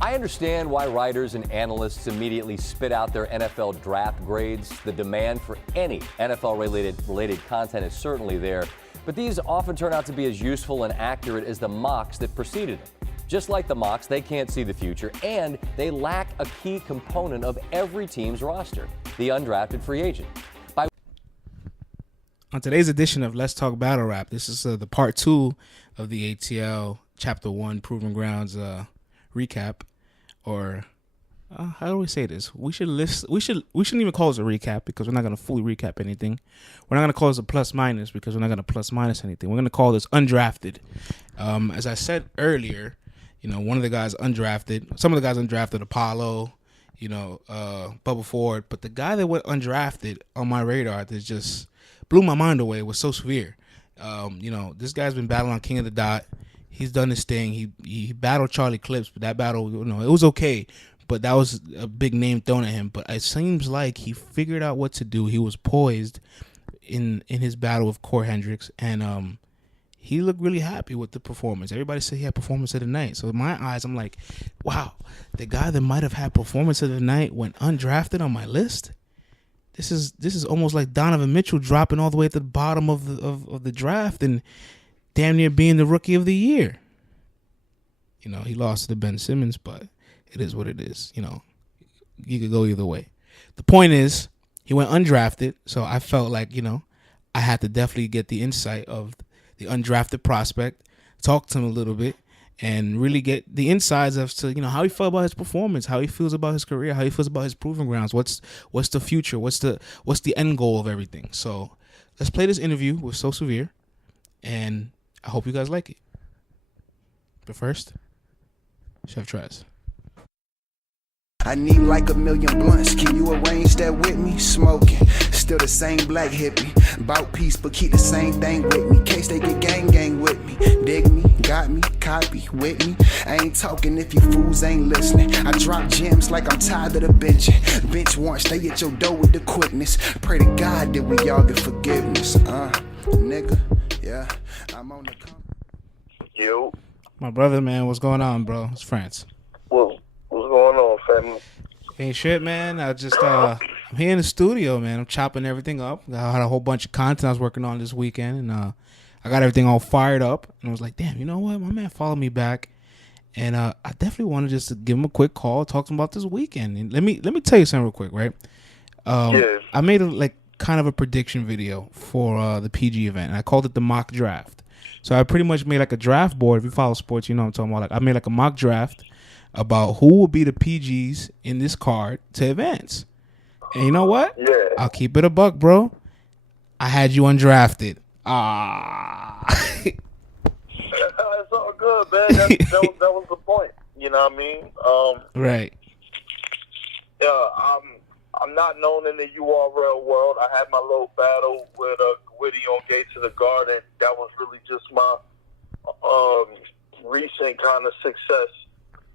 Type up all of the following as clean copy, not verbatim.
I understand why writers and analysts immediately spit out their NFL draft grades. The demand for any NFL-related content is certainly there, but these often turn out to be as useful and accurate as the mocks that preceded them. Just like the mocks, they can't see the future, and they lack a key component of every team's roster, the undrafted free agent. On today's edition of Let's Talk Battle Rap, this is the part 2 of the ATL Chapter 1 Proving Grounds recap, or how do we say this? We shouldn't even call this a recap because we're not going to fully recap anything. We're not going to call this a plus minus because we're not going to plus minus anything. We're going to call this undrafted. As I said earlier, one of the guys undrafted, some of the guys undrafted, Apollo, Bubba Ford, but the guy that went undrafted on my radar that just blew my mind away was So Severe. This guy's been battling on King of the Dot. He's done his thing. He battled Charlie Clips, but that battle, it was okay. But that was a big name thrown at him. But it seems like he figured out what to do. He was poised in his battle with Core Hendricks, and he looked really happy with the performance. Everybody said he had performance of the night. So in my eyes, I'm like, wow, the guy that might have had performance of the night went undrafted on my list. This is almost like Donovan Mitchell dropping all the way at the bottom of the draft and damn near being the rookie of the year. He lost to Ben Simmons, but it is what it is. You could go either way. The point is, he went undrafted, so I felt like, I had to definitely get the insight of the undrafted prospect, talk to him a little bit, and really get the insides as to, how he felt about his performance, how he feels about his career, how he feels about his proving grounds, what's the future, what's the end goal of everything. So let's play this interview with So Severe, and I hope you guys like it. But first, Chef Trez. I need like 1 million blunts. Can you arrange that with me? Smoking, still the same black hippie. Bout peace, but keep the same thing with me. Case they get gang with me. Dig me, got me, copy with me. I ain't talking if you fools ain't listening. I drop gems like I'm tired of the benching. Bench once, stay at your door with the quickness. Pray to God that we all get forgiveness. Nigga, yeah, I'm on the come. Yo. My brother, man, what's going on, bro? It's France. What's going on, family? Ain't shit, man. I just I'm here in the studio, man. I'm chopping everything up. I had a whole bunch of content I was working on this weekend, and I got everything all fired up. And I was like, damn, you know what? My man followed me back, and I definitely wanted just to give him a quick call, talk to him about this weekend. And let me tell you something real quick, right? Yes. I made kind of a prediction video for the PG event, and I called it the mock draft. So I pretty much made like a draft board. If you follow sports, you know what I'm talking about. Like I made like a mock draft about who will be the PGs in this card to advance. And you know what? Yeah. I'll keep it a buck, bro. I had you undrafted. It's all good, man. That was the point. You know what I mean? Right. Yeah, I'm not known in the URL world. I had my little battle with Gwitty on Gates of the Garden. That was really just my recent kind of success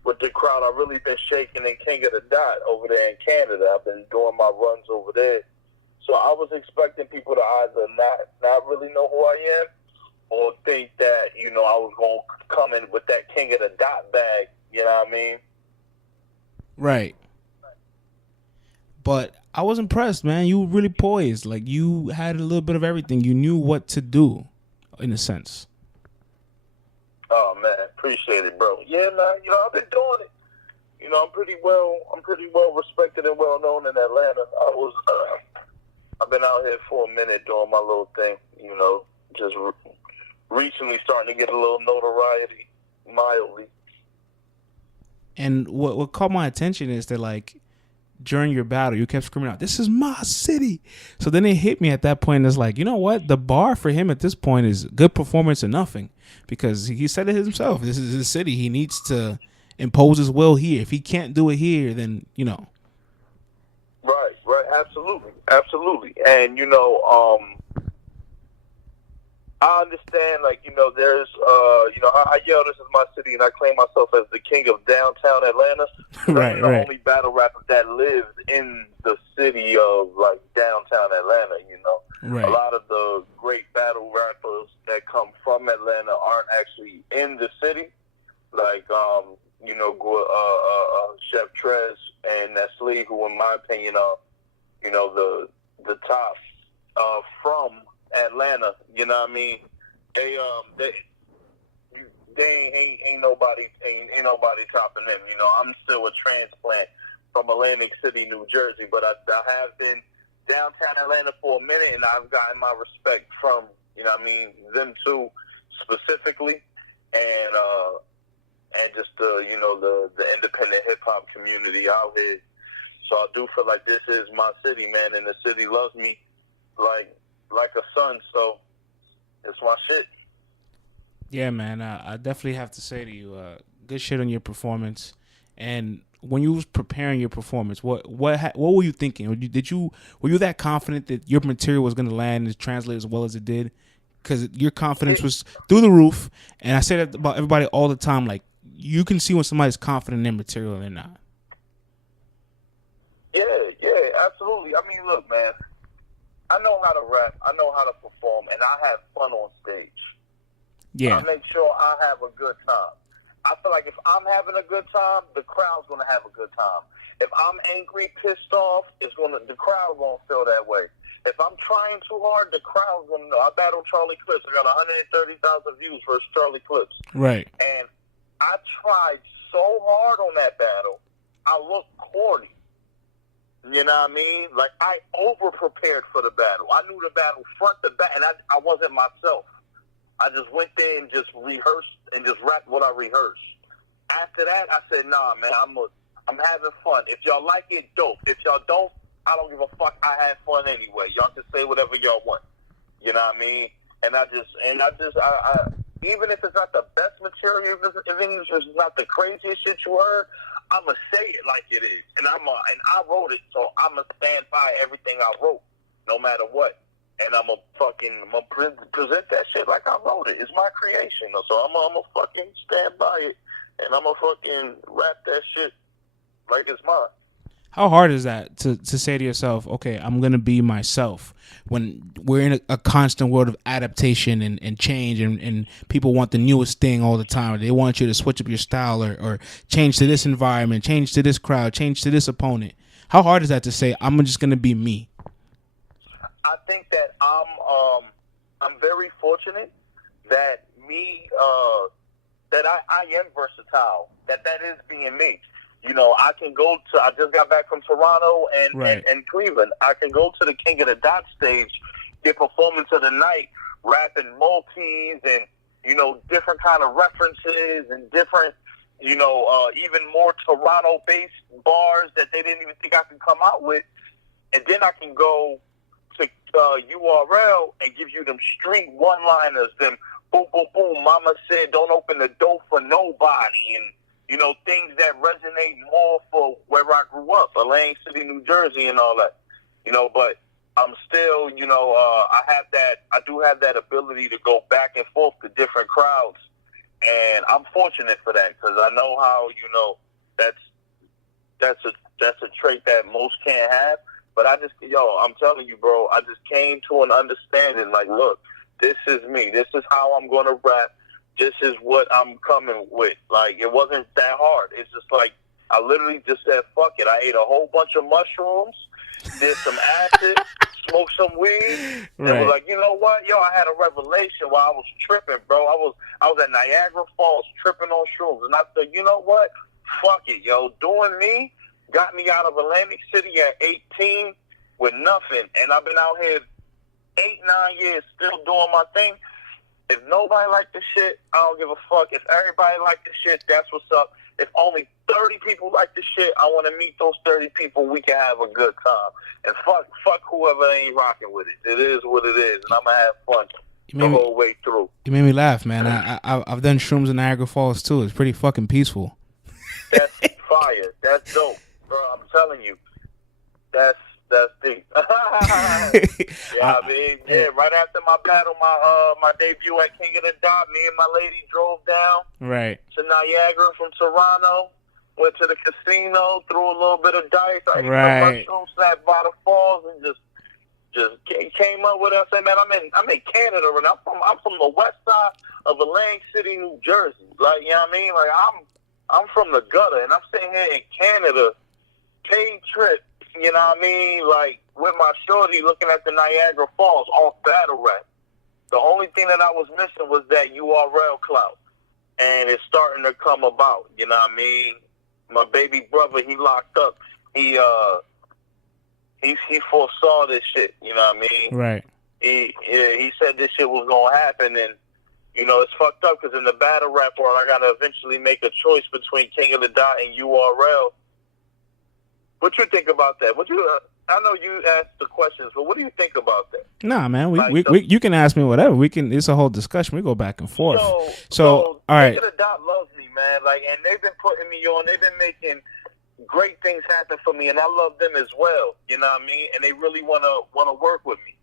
with the crowd. I've really been shaking in King of the Dot over there in Canada. I've been doing my runs over there. So I was expecting people to either not really know who I am or think that, I was going to come in with that King of the Dot bag. You know what I mean? Right. But I was impressed, man. You were really poised. Like, you had a little bit of everything. You knew what to do, in a sense. Oh man, appreciate it, bro. Yeah, man. I've been doing it. I'm pretty well respected and well known in Atlanta. I've been out here for a minute doing my little thing. Just recently starting to get a little notoriety, mildly. And what caught my attention is that, like, during your battle, you kept screaming out, "This is my city." So then it hit me at that point. It's like, you know what? The bar for him at this point is good performance or nothing. Because he said it himself. This is his city. He needs to impose his will here. If he can't do it here, then, Right. Absolutely. And, I understand, there's, I yell, "This is my city," and I claim myself as the king of downtown Atlanta. Right. I'm the only battle rapper that lives in the city of, downtown Atlanta, Right. A lot of the great battle rappers that come from Atlanta aren't actually in the city. City, who in my opinion are, the top from Atlanta. You know what I mean? They ain't nobody topping them. I'm still a transplant from Atlantic City, New Jersey, but I have been downtown Atlanta for a minute, and I've gotten my respect from them two specifically, and just the independent hip hop community out here. So I do feel like this is my city, man, and the city loves me like a son. So it's my shit. Yeah, man. I definitely have to say to you, good shit on your performance. And when you was preparing your performance, what were you thinking? Were you that confident that your material was going to land and translate as well as it did? Because your confidence was through the roof. And I say that about everybody all the time. Like, you can see when somebody's confident in their material and they're not. Yeah, absolutely. I mean, look, man, I know how to rap, I know how to perform, and I have fun on stage. Yeah. I make sure I have a good time. I feel like if I'm having a good time, the crowd's going to have a good time. If I'm angry, pissed off, the crowd won't feel that way. If I'm trying too hard, the crowd's going to know. I battled Charlie Clips. I got 130,000 views versus Charlie Clips. Right. And I tried so hard on that battle, I looked corny. You know what I mean? Like, I over-prepared for the battle. I knew the battle front to back, and I wasn't myself. I just went there and just rehearsed and just rapped what I rehearsed. After that, I said, nah, man, I'm having fun. If y'all like it, dope. If y'all don't, I don't give a fuck. I had fun anyway. Y'all can say whatever y'all want. You know what I mean? And I even if it's not the best material, if it's not the craziest shit you heard, I'ma say it like it is. And I wrote it, so I'ma stand by everything I wrote, no matter what. And I'm gonna present that shit like I wrote it. It's my creation, so I'm gonna fucking stand by it, and I'm gonna fucking rap that shit like it's mine. How hard is that to say to yourself, okay, I'm going to be myself, when we're in a constant world of adaptation and change, and people want the newest thing all the time. They want you to switch up your style or change to this environment, change to this crowd, change to this opponent. How hard is that to say, I'm just going to be me? I think that I'm very fortunate that I am versatile, that is being me. I can I just got back from Toronto and Cleveland. I can go to the King of the Dot stage, get performance of the night, rapping multis and, different kind of references and different, even more Toronto-based bars that they didn't even think I could come out with. And then I can go to URL and give you them street one-liners, them boom, boom, boom, mama said don't open the door for nobody, and things that resonate more for where I grew up, Atlantic City, New Jersey, and all that. But I'm still, I do have that ability to go back and forth to different crowds, and I'm fortunate for that because I know how, that's a trait that most can't have. But I'm telling you, bro, I just came to an understanding. Like, look, this is me. This is how I'm gonna rap. This is what I'm coming with. Like, it wasn't that hard. It's just like, I literally just said, fuck it. I ate a whole bunch of mushrooms, did some acid, smoked some weed, and was like, you know what? Yo, I had a revelation while I was tripping, bro. I was at Niagara Falls tripping on shrooms. And I said, you know what? Fuck it, yo. Doing me got me out of Atlantic City at 18 with nothing. And I've been out here 8-9 years still doing my thing. If nobody like the shit, I don't give a fuck. If everybody like the shit, that's what's up. If only 30 people like the shit, I want to meet those 30 people. We can have a good time. And fuck whoever ain't rocking with it. It is what it is, and I'm going to have fun the whole way through. You made me laugh, man. I've done shrooms in Niagara Falls, too. It's pretty fucking peaceful. That's fire. That's dope. Bro, I'm telling you. That's deep. I mean, right after my battle, my debut at King of the Dot, me and my lady drove down to Niagara from Toronto, went to the casino, threw a little bit of dice, I ate some mushrooms, snapped by the falls, and just came up with us. I said, man, I'm in Canada, and I'm from the west side of Atlantic City, New Jersey. Like, you know what I mean? Like, I'm from the gutter, and I'm sitting here in Canada paid trip, you know what I mean? Like, with my shorty looking at the Niagara Falls off battle rap. The only thing that I was missing was that URL clout. And it's starting to come about, you know what I mean? My baby brother, he locked up. He foresaw this shit, you know what I mean? Right. He said this shit was going to happen, and, you know, it's fucked up because in the battle rap world, I got to eventually make a choice between King of the Dot and URL. What you think about that? I know you asked the questions, but what do you think about that? Nah, man, you can ask me whatever. It's a whole discussion. We go back and forth. So all right. King of the Dot loves me, man. Like, and they've been putting me on. They've been making great things happen for me, and I love them as well. You know what I mean? And they really wanna work with me.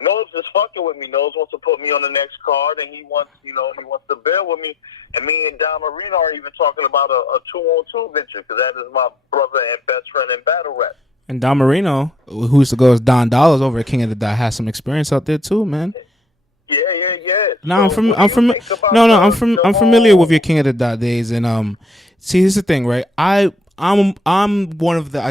Nose is fucking with me. Nose wants to put me on the next card, and he wants to build with me. And me and Don Marino are even talking about a 2-on-2 venture, because that is my brother and best friend in battle rap. And Don Marino, who used to go as Don Dollars over at King of the Dot, has some experience out there too, man. Yeah. No, I'm familiar with your King of the Dot days, and see, here's the thing, right? I'm one of the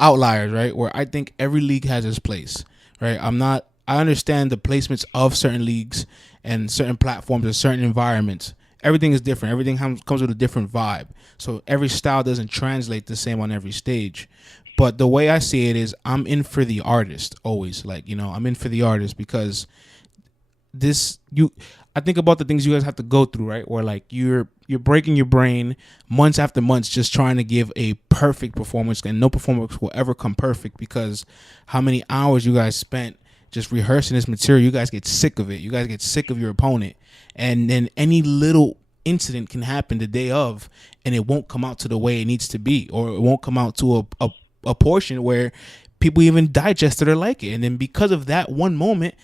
outliers, right? Where I think every league has its place, right? I understand the placements of certain leagues and certain platforms and certain environments. Everything is different. Everything comes with a different vibe. So every style doesn't translate the same on every stage. But the way I see it is I'm in for the artist always. Like, you know, I'm in for the artist because I think about the things you guys have to go through, right? Where like you're breaking your brain months after months just trying to give a perfect performance, and no performance will ever come perfect because how many hours you guys spent just rehearsing this material. You guys get sick of it. You guys get sick of your opponent, and then any little incident can happen the day of, and it won't come out to the way it needs to be, or it won't come out to a portion where people even digest it or like it. And then because of that one moment,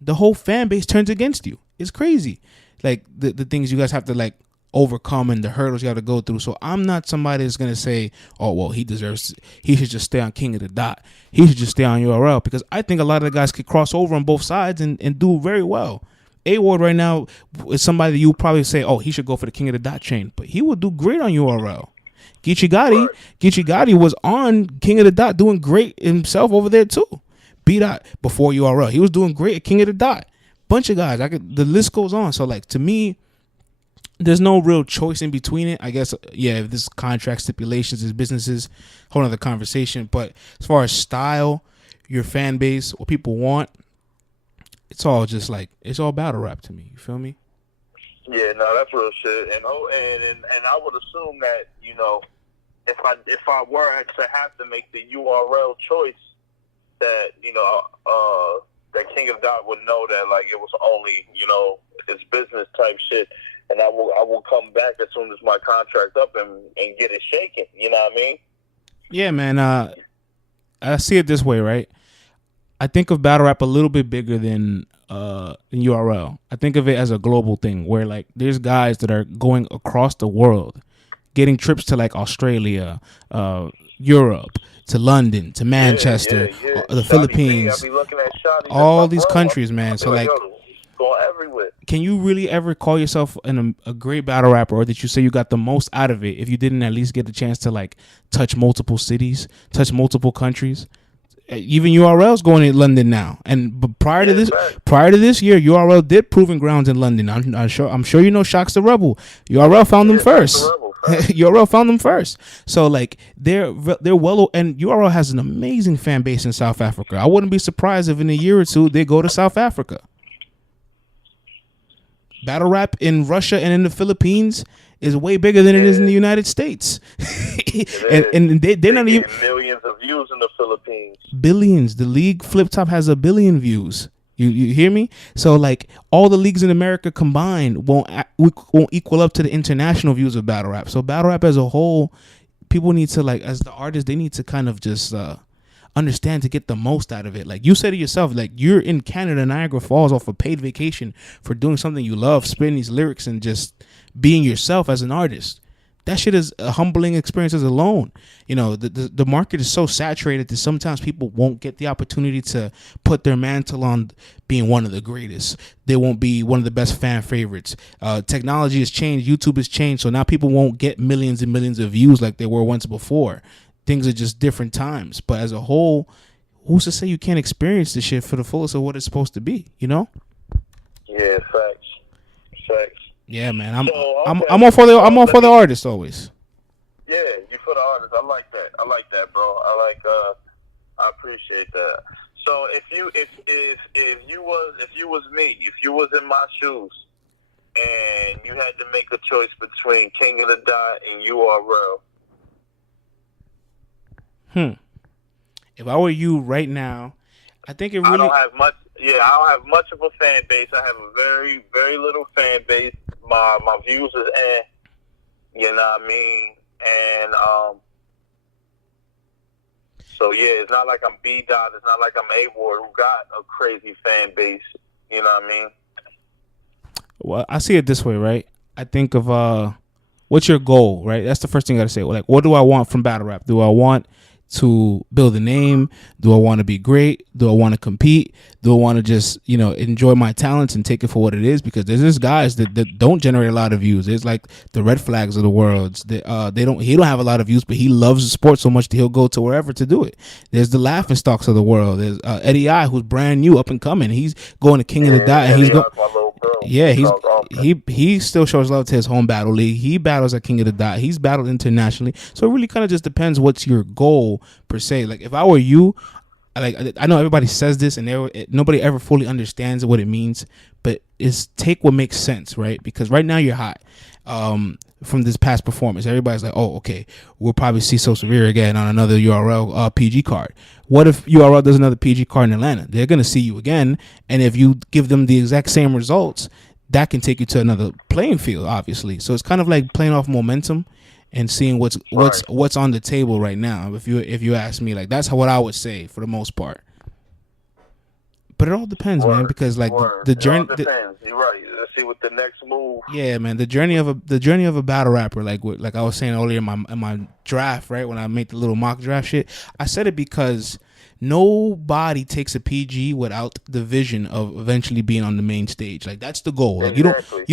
the whole fan base turns against you. It's crazy. Like the things you guys have to like overcome and the hurdles you have to go through. So I'm not somebody that's going to say, oh, well, he should just stay on King of the Dot. He should just stay on URL, because I think a lot of the guys could cross over on both sides and do very well. A-Ward right now is somebody that you probably say, oh, he should go for the King of the Dot chain, but he would do great on URL. Geechee Gotti was on King of the Dot doing great himself over there too. B-Dot before URL. He was doing great at King of the Dot. Bunch of guys. The list goes on. So like to me, there's no real choice in between it. I guess, yeah, if this contract stipulations is businesses, whole other conversation. But as far as style, your fan base, what people want, it's all just like, it's all battle rap to me. You feel me? Yeah, no, that's real shit. And I would assume that, you know, if I were to have to make the URL choice, that, you know, that King of Dot would know that, like, it was only, you know, it's business type shit. And I will come back as soon as my contract up and get it shaken. You know what I mean? Yeah, man. I see it this way, right? I think of battle rap a little bit bigger than URL. I think of it as a global thing where like there's guys that are going across the world, getting trips to like Australia, Europe, to London, to Manchester, the Philippines, all these countries, man. So like, going everywhere. Can you really ever call yourself a great battle rapper, or that you say you got the most out of it if you didn't at least get the chance to like touch multiple cities, touch multiple countries? Even URL's going to London now, but prior to this year, URL did Proving Grounds in London. I'm sure you know Shocks the Rebel. URL found them first. URL found them first. So like they're well, and URL has an amazing fan base in South Africa. I wouldn't be surprised if in a year or two they go to South Africa. Battle rap in Russia and in the Philippines is way bigger than it is in the United States. and they're not even millions of views in the Philippines. Billions. The league Flip Top has 1 billion views. You hear me? So like all the leagues in America combined won't equal up to the international views of battle rap. So battle rap as a whole, people need to like, as the artists, they need to kind of just understand to get the most out of it. Like you said it yourself, like you're in Canada, Niagara Falls, off a paid vacation for doing something you love, spitting these lyrics and just being yourself as an artist. That shit is a humbling experience as alone. You know, the market is so saturated that sometimes people won't get the opportunity to put their mantle on being one of the greatest. They won't be one of the best fan favorites. Technology has changed. YouTube has changed. So now people won't get millions and millions of views like they were once before. things are just different times. But as a whole, who's to say you can't experience the shit for the fullest of what it's supposed to be? You know? Yeah, facts. Yeah, man. I'm So, I'm okay. I'm all for the So, I'm all let for the me- artist always. Yeah, you for the artist. I like that, bro. I appreciate that. So if you was me, if you was in my shoes, and you had to make a choice between King of the Dot and URL. If I were you right now, I think it really. I don't have much. Yeah, I don't have much of a fan base. I have a very, very little fan base. My views is you know what I mean? And so yeah, it's not like I'm B Dot. It's not like I'm A Ward who got a crazy fan base. You know what I mean? Well, I see it this way, right? I think of what's your goal, right? That's the first thing I gotta say. Like, what do I want from battle rap? Do I want to build a name? Do I want to be great? Do I want to compete? Do I want to just, enjoy my talents and take it for what it is? Because there's just guys that don't generate a lot of views. There's like the Red Flags of the world. He don't have a lot of views, but he loves the sport so much that he'll go to wherever to do it. There's the Laughing Stocks of the world. There's Eddie I, who's brand new, up and coming. He's going to King of the Dot, and he's going. Yeah, he still shows love to his home battle league. He battles at King of the Dot. He's battled internationally. So it really kind of just depends what's your goal per se. Like if I were you, I know everybody says this and nobody ever fully understands what it means, but it's take what makes sense, right? Because right now you're hot. From this past performance, everybody's like, oh, okay, we'll probably see So Severe again on another URL PG card. What if URL does another PG card in Atlanta? They're going to see you again. And if you give them the exact same results, that can take you to another playing field, obviously. So it's kind of like playing off momentum and seeing what's on the table right now. If you ask me, like that's what I would say for the most part. But it all depends, man, because like the journey. It all depends. You're right. Let's see what the next move. Yeah, man, the journey of a battle rapper, like I was saying earlier in my draft, right, when I made the little mock draft shit, I said it because nobody takes a PG without the vision of eventually being on the main stage. Like that's the goal. Like you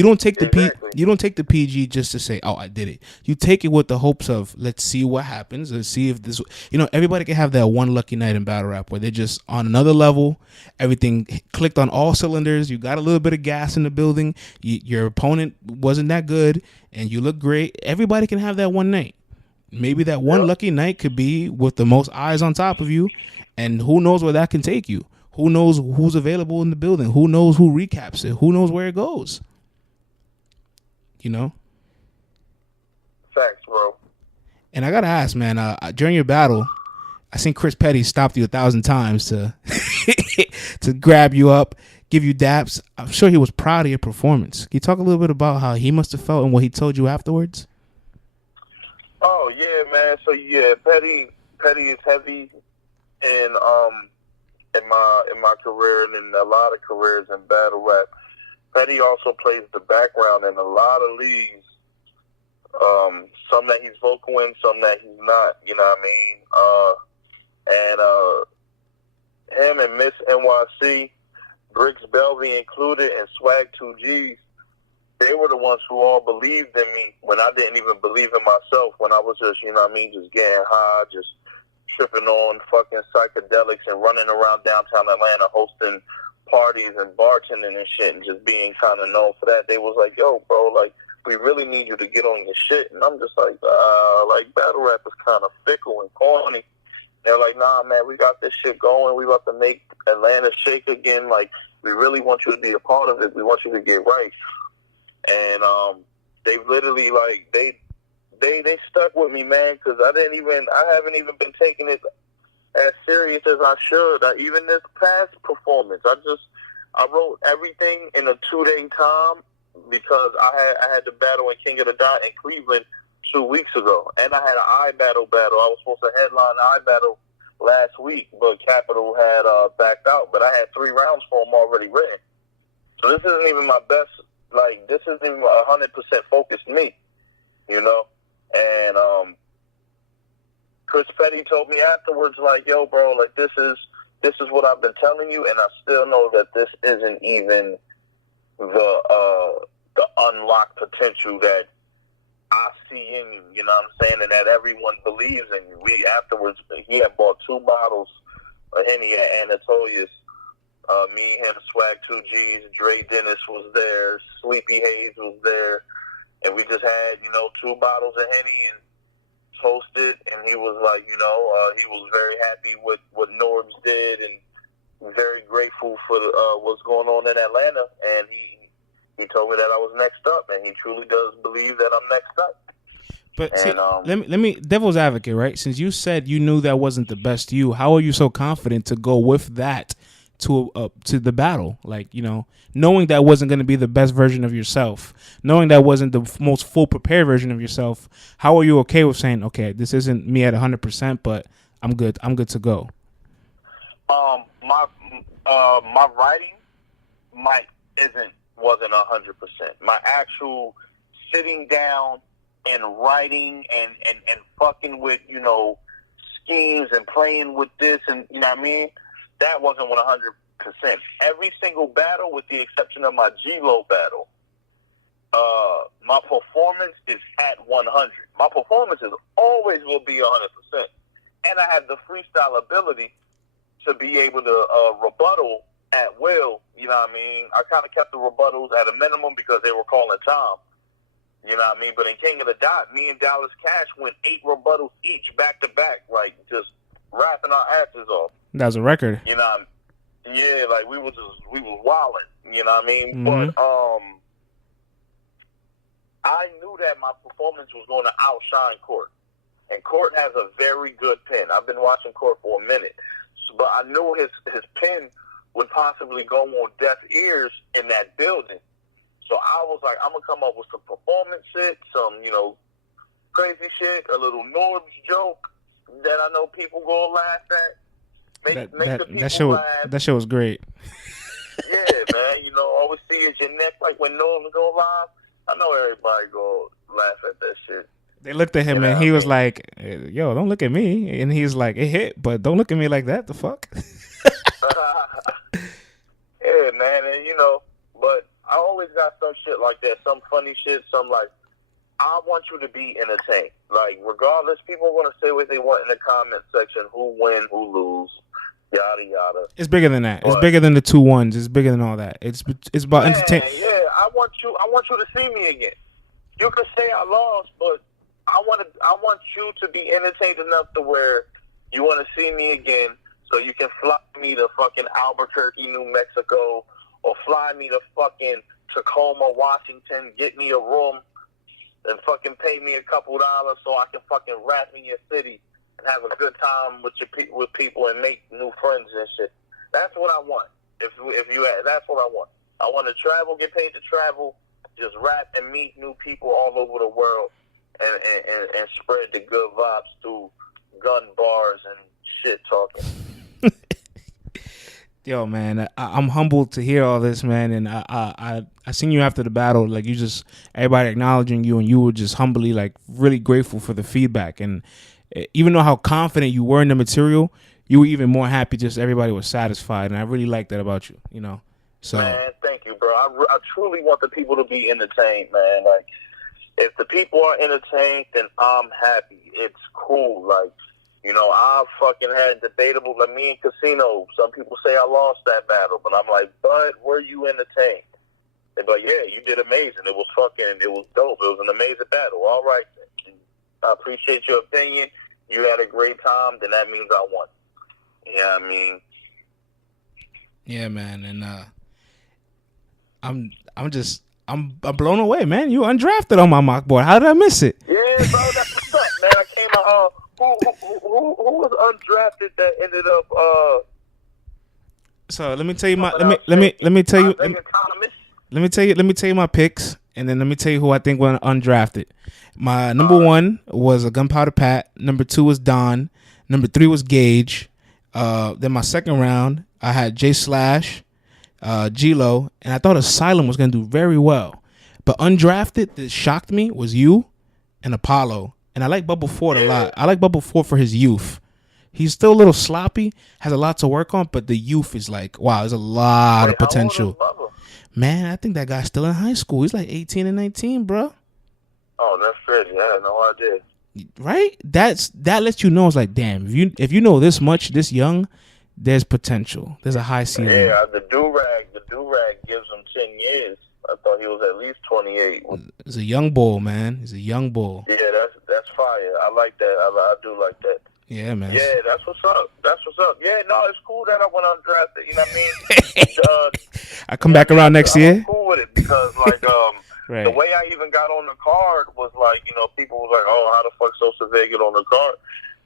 don't take the PG just to say, oh, I did it. You take it with the hopes of let's see what happens. Let's see if this. Everybody can have that one lucky night in battle rap where they're just on another level. Everything clicked on all cylinders. You got a little bit of gas in the building. Your opponent wasn't that good, and you look great. Everybody can have that one night. Maybe that one lucky night could be with the most eyes on top of you. And who knows where that can take you? Who knows who's available in the building? Who knows who recaps it? Who knows where it goes? Facts, bro. And I gotta ask, man. During your battle, I seen Chris Petty stopped you 1,000 times to to grab you up, give you daps. I'm sure he was proud of your performance. Can you talk a little bit about how he must have felt and what he told you afterwards? Oh yeah, man. So yeah, Petty is heavy in my career and in a lot of careers in battle rap. Petty also plays the background in a lot of leagues. Some that he's vocal in, some that he's not. You know what I mean? Him and Miss NYC, Bricks Belvy included, and Swag 2Gs. They were the ones who all believed in me when I didn't even believe in myself. When I was just, just getting high, just tripping on fucking psychedelics and running around downtown Atlanta hosting parties and bartending and shit and just being kind of known for that. They was like, yo, bro, like, we really need you to get on your shit. And I'm just like battle rap is kind of fickle and corny. They're like, nah, man, we got this shit going. We about to make Atlanta shake again. Like, we really want you to be a part of it. We want you to get right. And they literally, like, they stuck with me, man, because I haven't even been taking it as serious as I should. Even this past performance, I wrote everything in a 2-day time because I had to battle in King of the Dot in Cleveland 2 weeks ago, and I had an I battle. I was supposed to headline I battle last week, but Capital had backed out. But I had 3 rounds for him already written. So this isn't even my best. Like, this isn't even 100% focused me, And Chris Petty told me afterwards, like, yo, bro, like, this is what I've been telling you, and I still know that this isn't even the unlocked potential that I see in you, you know what I'm saying, and that everyone believes in you. Afterwards, he had bought 2 bottles of Henny at Anatolia's. Me, him, Swag 2Gs, Dre Dennis was there, Sleepy Hayes was there, and we just had, 2 bottles of Henny and toasted, and he was like, he was very happy with what Norbs did and very grateful for what's going on in Atlanta, and he told me that I was next up, and he truly does believe that I'm next up. But see, And, let me devil's advocate, right? Since you said you knew that wasn't the best you, how are you so confident to go with that to the battle? Like, knowing that wasn't going to be the best version of yourself, knowing that wasn't the most full prepared version of yourself, how are you okay with saying, okay, this isn't me at 100%, but I'm good to go? My writing wasn't 100%. My actual sitting down and writing and fucking with, schemes and playing with this and, you know what I mean? That wasn't 100%. Every single battle, with the exception of my G-Lo battle, my performance is at 100. My performance is always will be 100%. And I have the freestyle ability to be able to rebuttal at will, you know what I mean? I kind of kept the rebuttals at a minimum because they were calling time, you know what I mean? But in King of the Dot, me and Dallas Cash went 8 rebuttals each back to back, like just rapping our asses off. That was a record. You know, yeah, like we was wilding, you know what I mean? Mm-hmm. But I knew that my performance was going to outshine Court. And Court has a very good pen. I've been watching Court for a minute. But I knew his pen would possibly go on deaf ears in that building. So I was like, I'm going to come up with some performance shit, some, crazy shit, a little Norbs joke that I know people going to laugh at. Make the people laugh. That show was great. Yeah, man. Always see is your neck like when Norbs go live. I know everybody go laugh at that shit. They looked at him and he was like, yo, don't look at me. And he's like, it hit, but don't look at me like that. The fuck? Yeah, man. And, but I always got some shit like that. Some funny shit. Some like, I want you to be entertained. Like, regardless, people are going to say what they want in the comment section. Who win, who lose, yada, yada. It's bigger than that. It's bigger than the 2-1s. It's bigger than all that. It's about entertainment. Yeah, I want you to see me again. You can say I lost, but I want you to be entertained enough to where you want to see me again, so you can fly me to fucking Albuquerque, New Mexico, or fly me to fucking Tacoma, Washington, get me a room, and fucking pay me a couple dollars so I can fucking rap in your city and have a good time with people and make new friends and shit. That's what I want. That's what I want. I want to travel, get paid to travel, just rap and meet new people all over the world. And spread the good vibes through gun bars and shit talking. Yo, man, I'm humbled to hear all this, man. And I seen you after the battle, like everybody acknowledging you, and you were just humbly, like, really grateful for the feedback. And even though how confident you were in the material, you were even more happy. Just everybody was satisfied, and I really like that about you. So man, thank you, bro. I truly want the people to be entertained, man. Like, if the people are entertained, then I'm happy. It's cool. Like, I fucking had debatable, like me in Casino. Some people say I lost that battle, but I'm like, but were you entertained? They're like, yeah, you did amazing. It was dope. It was an amazing battle. All right. I appreciate your opinion. You had a great time, then that means I won. You know what I mean? Yeah, man. And I'm blown away, man. You undrafted on my mock board. How did I miss it? Yeah, bro, that's what's up, man. I came out. Who was undrafted that ended up? So let me tell you my picks, and then let me tell you who I think went undrafted. My number 1 was a Gunpowder Pat. Number 2 was Don. Number 3 was Gage. Then my second round, I had J Slash, G-Lo, and I thought Asylum was going to do very well. But undrafted that shocked me was you and Apollo. And I like Bubble Ford a lot. I like Bubble Ford for his youth. He's still a little sloppy, has a lot to work on, but the youth is like, wow, there's a lot of potential. How old is Bubba? Man, I think that guy's still in high school. He's like 18 and 19, bro. Oh, that's crazy. I had no idea. Right? That lets you know it's like, damn, if you know this much this young, there's potential. There's a high ceiling. Yeah, the do-rag gives him 10 years. I thought he was at least 28. He's a young bull, man. He's a young bull. Yeah, that's fire. I like that. I do like that. Yeah, man. Yeah, that's what's up. Yeah, no, it's cool that I went undrafted. You know what I mean? I come back around next year. I'm cool with it because, like, Right. the way I even got on the card was like, people was like, oh, how the fuck so severe get on the card?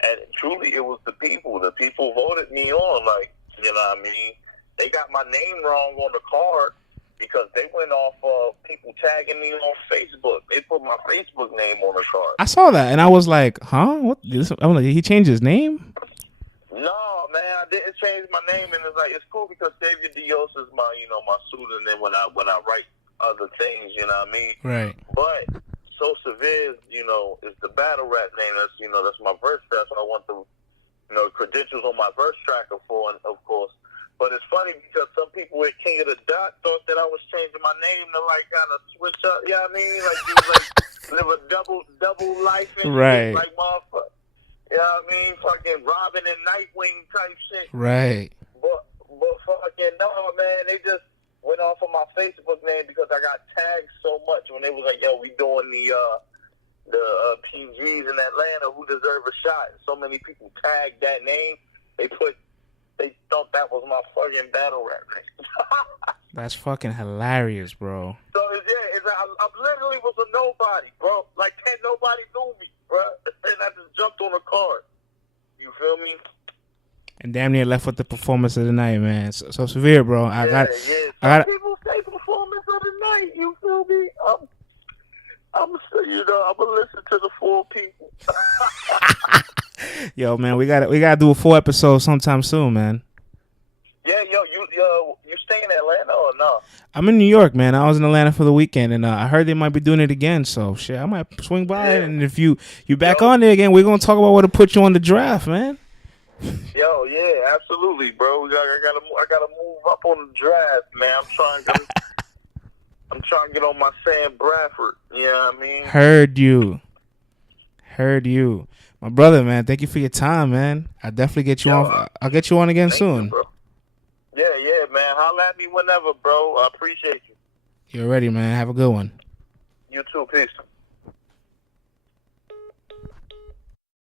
And truly, it was the people. The people voted me on. Like, you know what I mean? They got my name wrong on the card because they went off of people tagging me on Facebook. They put my Facebook name on the card. I saw that and I was like, huh? What? I'm like, he changed his name? No, man, I didn't change my name, and it's cool because Xavier Dios is my pseudonym when I write other things, you know what I mean? Right. But So Severe, is the battle rap name. That's my verse track. So I want the, credentials on my verse tracker for, and of course. But it's funny because some people at King of the Dot thought that I was changing my name to kind of switch up. You know what I mean? Live a double life and right. shit, motherfucker. You know what I mean? Fucking Robin and Nightwing type shit. Right. But fucking no, man. They just went off of my Facebook name because I got tagged so much when they was like, yo, we doing the PGs in Atlanta who deserve a shot. And so many people tagged that name. They thought that was my fucking battle rap name. That's fucking hilarious, bro. So I literally was a nobody, bro. Like, can't nobody knew me, bro. And I just jumped on a card. You feel me? And damn near left with the performance of the night, man. So Severe, bro. I got. People say performance of the night. You feel me? I'm gonna listen to the full people. Yo, man, we gotta do a full episode sometime soon, man. Yeah, you stay in Atlanta or no? I'm in New York, man. I was in Atlanta for the weekend, and I heard they might be doing it again. So shit, I might swing by, and if you back on there again, we're gonna talk about what to put you on the draft, man. Yo, yeah, absolutely, bro. I gotta move up on the draft, man. I'm trying to get on my Sam Bradford. You know what I mean? Heard you. My brother, man, thank you for your time, man. I'll definitely get you on. I'll get you on again soon. You, yeah, man. Holla at me whenever, bro. I appreciate you. You're ready, man. Have a good one. You too. Peace.